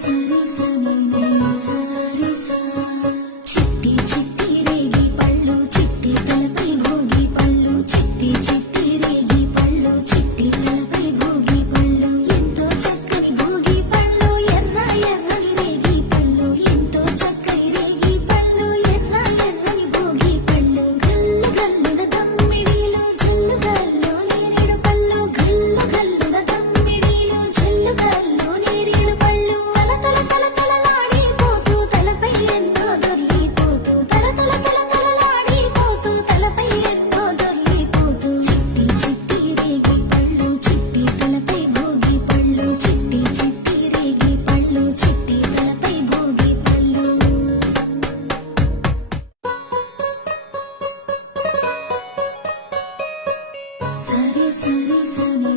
సరి సని సరి సా చిట్టి చిట్టి రేగి పళ్ళు చిట్టి తలపై భోగి పళ్ళు చిట్టి చిట్టి రేగి పళ్ళు చిట్టి తలపై భోగి పళ్ళు ఎంతో చక్కని భోగి పళ్ళు ఎర్ర ఎర్రని రేగి పళ్ళు ఎంతో చక్కని రేగి పళ్ళు ఎర్ర ఎర్రని భోగి పళ్ళు గల్లు గల్లున దమ్మిడీలు జల్లు గల్లు నేరేడు పళ్ళు గల్లు గల్లున దమ్మిడీలు జల్లు గల్లు నేరేడు పళ్ళు తల తల తల తలలాడిపోతూ తలపై ఎంతో దొర్లిపోతూ తల తల తల తలలాడిపోతూ తలపై ఎంతో దొర్లిపోతూ చిట్టి చిట్టి రేగి పళ్ళు చిట్టి తలపై భోగి పళ్ళు చిట్టి చిట్టి రేగి పళ్ళు చిట్టి తలపై భోగి పళ్ళు సరి సరి సని